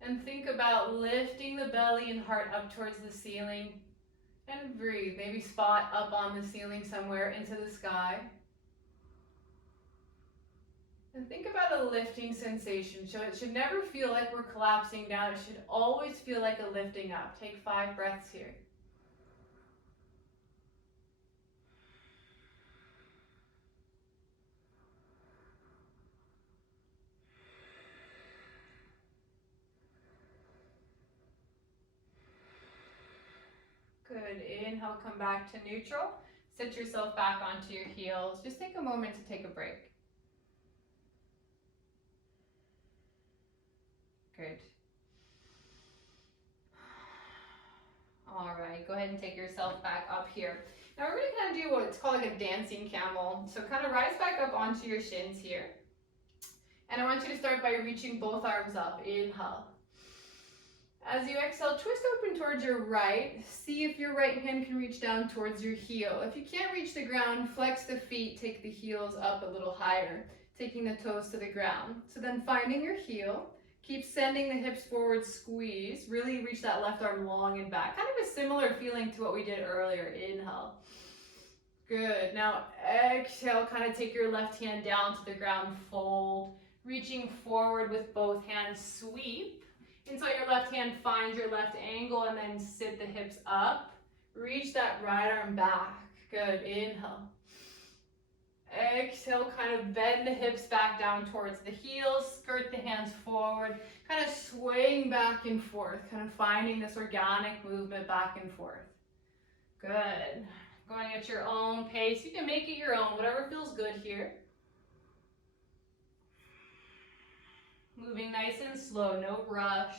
and think about lifting the belly and heart up towards the ceiling. And breathe. Maybe spot up on the ceiling somewhere into the sky. And think about a lifting sensation. So it should never feel like we're collapsing down. It should always feel like a lifting up. Take 5 breaths here. Good. Inhale, come back to neutral. Sit yourself back onto your heels. Just take a moment to take a break. Good. All right, go ahead and take yourself back up here. Now we're going to kind of do what's called like a dancing camel. So kind of rise back up onto your shins here. And I want you to start by reaching both arms up. Inhale. As you exhale, twist open towards your right. See if your right hand can reach down towards your heel. If you can't reach the ground, flex the feet, take the heels up a little higher, taking the toes to the ground. So then finding your heel, keep sending the hips forward, squeeze. Really reach that left arm long and back. Kind of a similar feeling to what we did earlier. Inhale. Good. Now exhale, kind of take your left hand down to the ground, fold. Reaching forward with both hands, sweep. Until your left hand finds your left ankle and then sit the hips up. Reach that right arm back. Good. Inhale. Exhale, kind of bend the hips back down towards the heels. Skirt the hands forward. Kind of swaying back and forth. Kind of finding this organic movement back and forth. Good. Going at your own pace. You can make it your own. Whatever feels good here. Moving nice and slow, no rush.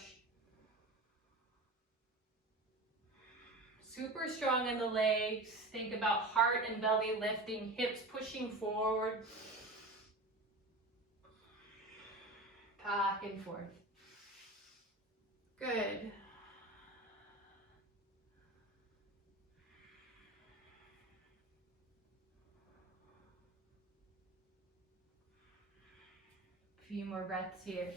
Super strong in the legs. Think about heart and belly lifting, hips pushing forward. Back and forth. Good. Few more breaths here.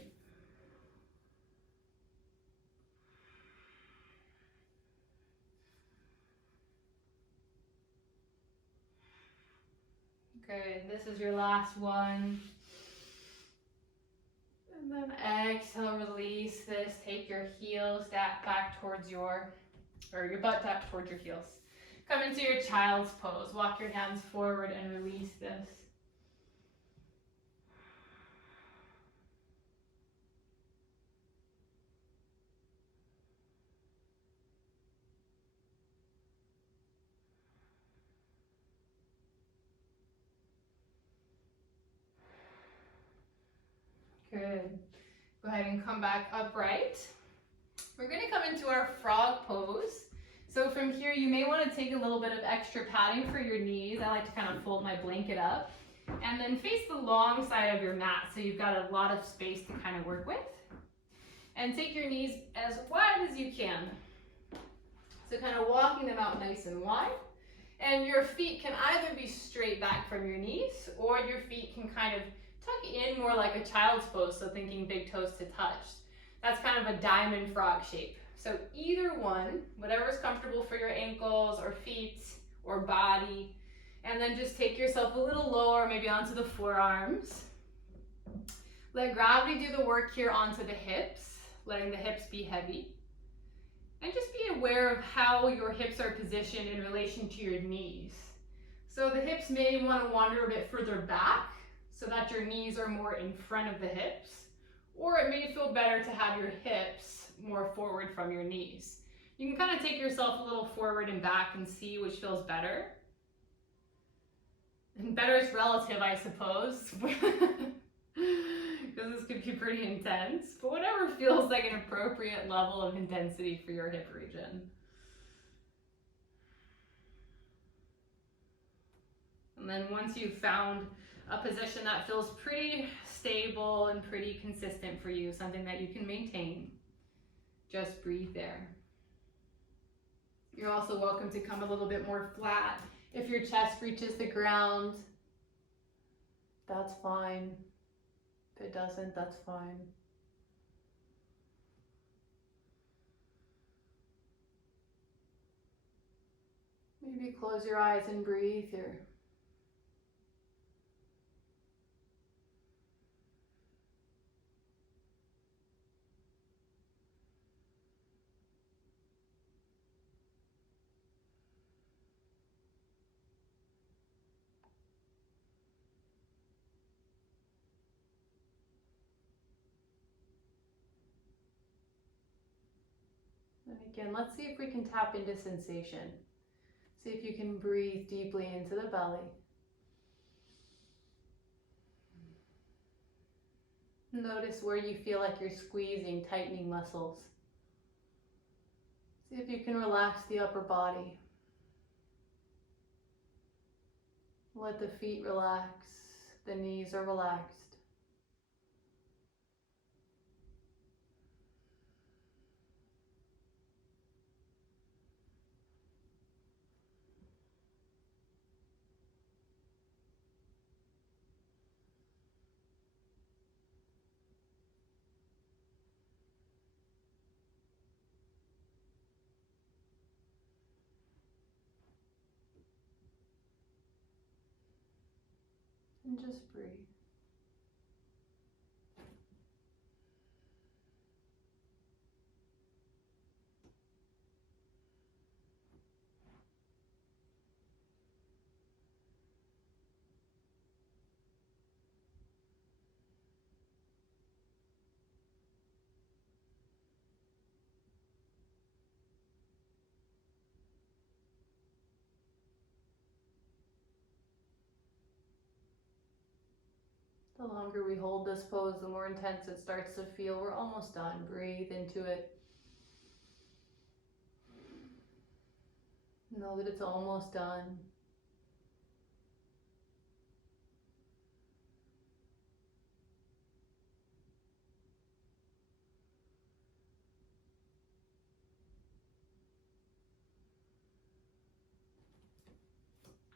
Good. This is your last one. And then exhale, release this. Take your heels back towards your butt back towards your heels. Come into your child's pose. Walk your hands forward and release this. Good. Go ahead and come back upright. We're going to come into our frog pose. So from here, you may want to take a little bit of extra padding for your knees. I like to kind of fold my blanket up. And then face the long side of your mat so you've got a lot of space to kind of work with. And take your knees as wide as you can. So kind of walking them out nice and wide. And your feet can either be straight back from your knees, or your feet can kind of tuck in more like a child's pose, so thinking big toes to touch. That's kind of a diamond frog shape. So either one, whatever's comfortable for your ankles or feet or body. And then just take yourself a little lower, maybe onto the forearms. Let gravity do the work here onto the hips, letting the hips be heavy. And just be aware of how your hips are positioned in relation to your knees. So the hips may want to wander a bit further back so that your knees are more in front of the hips. Or it may feel better to have your hips more forward from your knees. You can kind of take yourself a little forward and back and see which feels better. And better is relative, I suppose, because this could be pretty intense. But whatever feels feels like an appropriate level of intensity for your hip region. And then once you've found a position that feels pretty stable and pretty consistent for you, something that you can maintain, just breathe there. You're also welcome to come a little bit more flat. If your chest reaches the ground, that's fine. If it doesn't, that's fine. Maybe close your eyes and breathe here. And again, let's see if we can tap into sensation. See if you can breathe deeply into the belly. Notice where you feel like you're squeezing, tightening muscles. See if you can relax the upper body. Let the feet relax, the knees are relaxed. And just breathe. The longer we hold this pose, the more intense it starts to feel. We're almost done. Breathe into it. Know that it's almost done.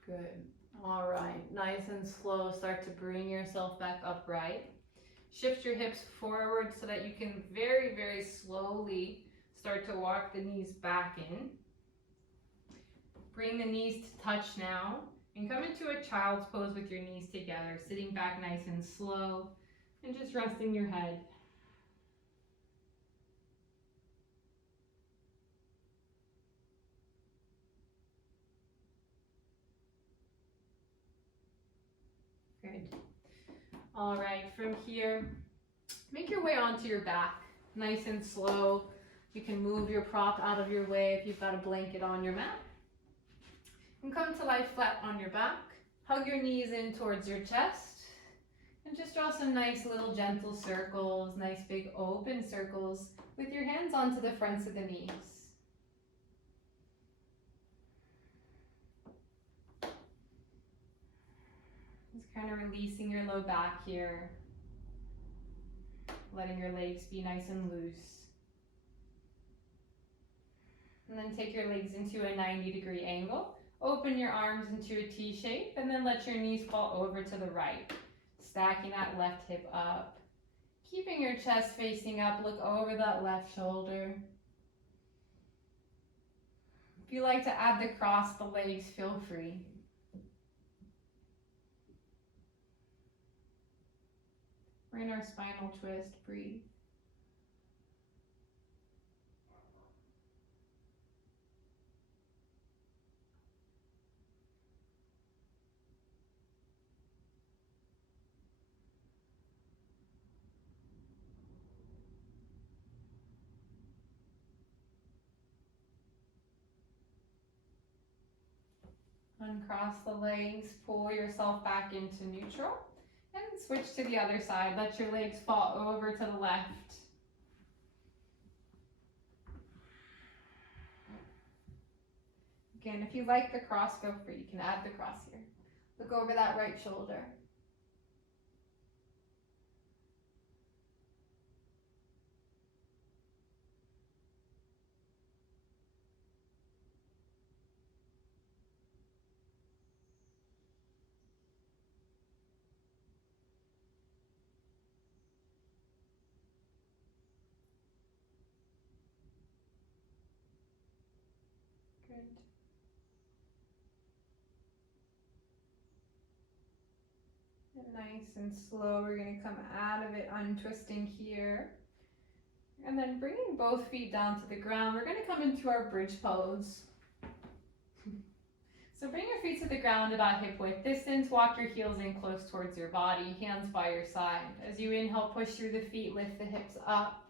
Good. All right, nice and slow, start to bring yourself back upright. Shift your hips forward so that you can very, very slowly start to walk the knees back in. Bring the knees to touch now and come into a child's pose with your knees together, sitting back nice and slow and just resting your head. Good. All right, from here, make your way onto your back, nice and slow. You can move your prop out of your way if you've got a blanket on your mat. And come to lie flat on your back. Hug your knees in towards your chest. And just draw some nice little gentle circles, nice big open circles with your hands onto the fronts of the knees. Just kind of releasing your low back here. Letting your legs be nice and loose. And then take your legs into a 90-degree angle. Open your arms into a T shape and then let your knees fall over to the right. Stacking that left hip up. Keeping your chest facing up, look over that left shoulder. If you like to add the cross the legs, feel free. We're in our spinal twist, breathe. Uncross the legs, pull yourself back into neutral, and switch to the other side. Let your legs fall over to the left. Again, if you like the cross, go for it. You can add the cross here. Look over that right shoulder. Good. And nice and slow, we're going to come out of it, untwisting here. And then bringing both feet down to the ground, we're going to come into our bridge pose. So bring your feet to the ground about hip width distance, walk your heels in close towards your body, hands by your side. As you inhale, push through the feet, lift the hips up.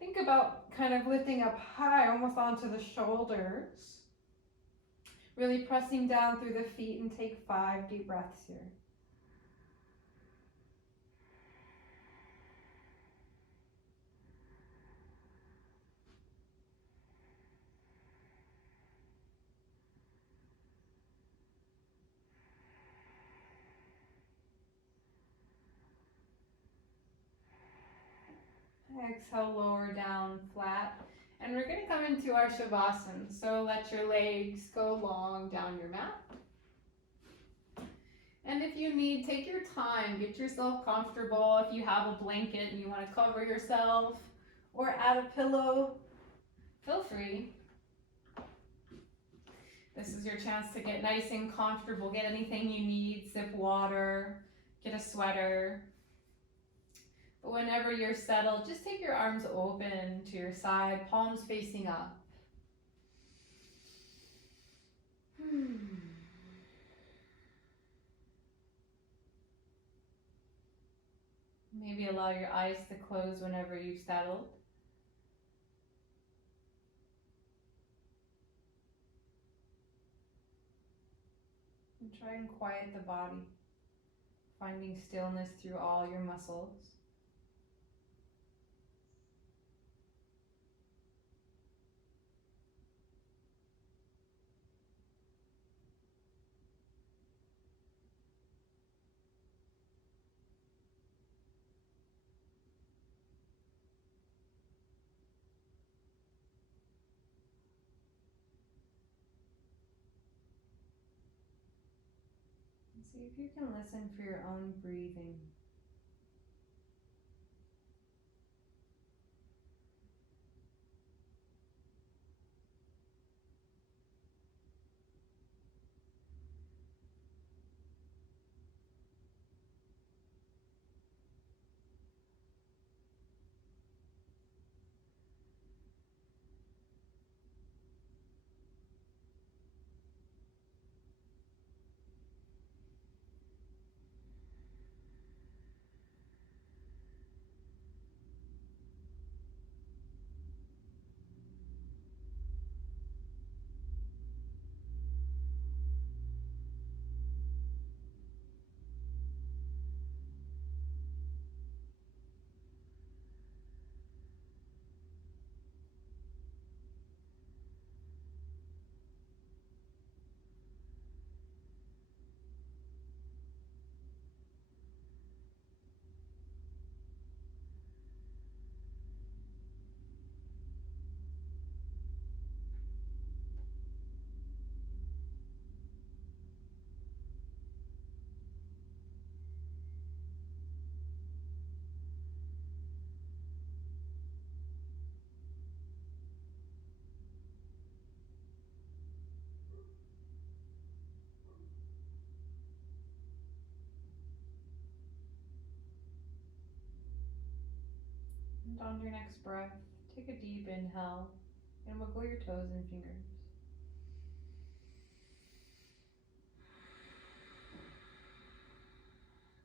Think about kind of lifting up high, almost onto the shoulders. Really pressing down through the feet, and take 5 deep breaths here. Exhale, lower down, flat. And we're going to come into our Shavasana. So let your legs go long down your mat. And if you need, take your time, get yourself comfortable. If you have a blanket and you want to cover yourself or add a pillow, feel free. This is your chance to get nice and comfortable. Get anything you need, sip water, get a sweater. But whenever you're settled, just take your arms open to your side, palms facing up. Maybe allow your eyes to close whenever you've settled. And try and quiet the body, finding stillness through all your muscles. See if you can listen for your own breathing. And on your next breath, take a deep inhale and wiggle your toes and fingers.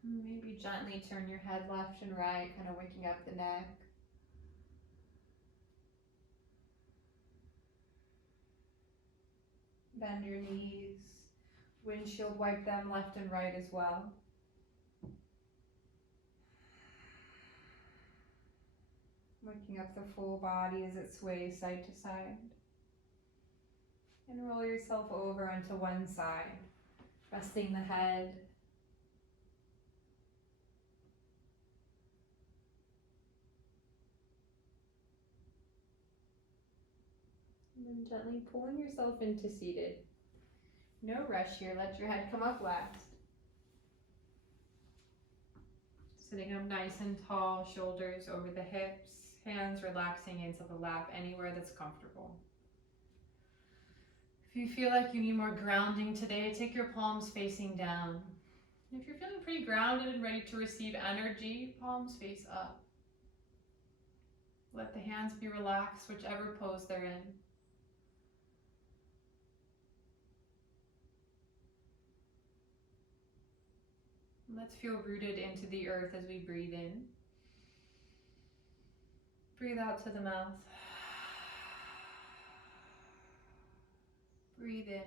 Maybe gently turn your head left and right, kind of waking up the neck. Bend your knees, windshield wipe them left and right as well. Waking up the full body as it sways side to side. And roll yourself over onto one side, resting the head. And then gently pulling yourself into seated. No rush here, let your head come up last. Sitting up nice and tall, shoulders over the hips, hands relaxing into the lap, anywhere that's comfortable. If you feel like you need more grounding today, take your palms facing down. If you're feeling pretty grounded and ready to receive energy, palms face up. Let the hands be relaxed, whichever pose they're in. Let's feel rooted into the earth as we breathe in. Breathe out to the mouth. Breathe in.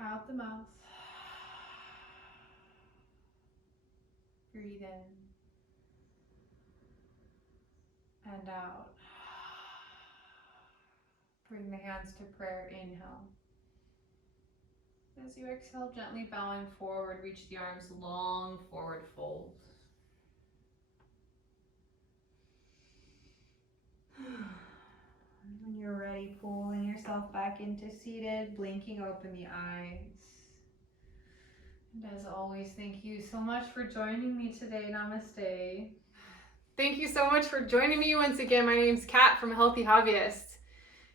Out the mouth. Breathe in. And out. Bring the hands to prayer. Inhale. As you exhale, gently bowing forward, reach the arms long, forward fold. When you're ready, pulling yourself back into seated, blinking open the eyes. And as always, thank you so much for joining me today. Namaste. Thank you so much for joining me once again. My name's Kat from Healthy Hobbyist.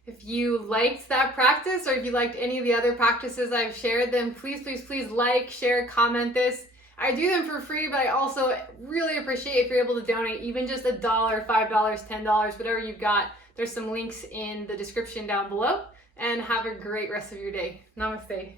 If you liked that practice, or if you liked any of the other practices I've shared, then please, please, please like, share, comment this. I do them for free, but I also really appreciate if you're able to donate even just $1, $5, $10, whatever you've got. There's some links in the description down below, and have a great rest of your day. Namaste.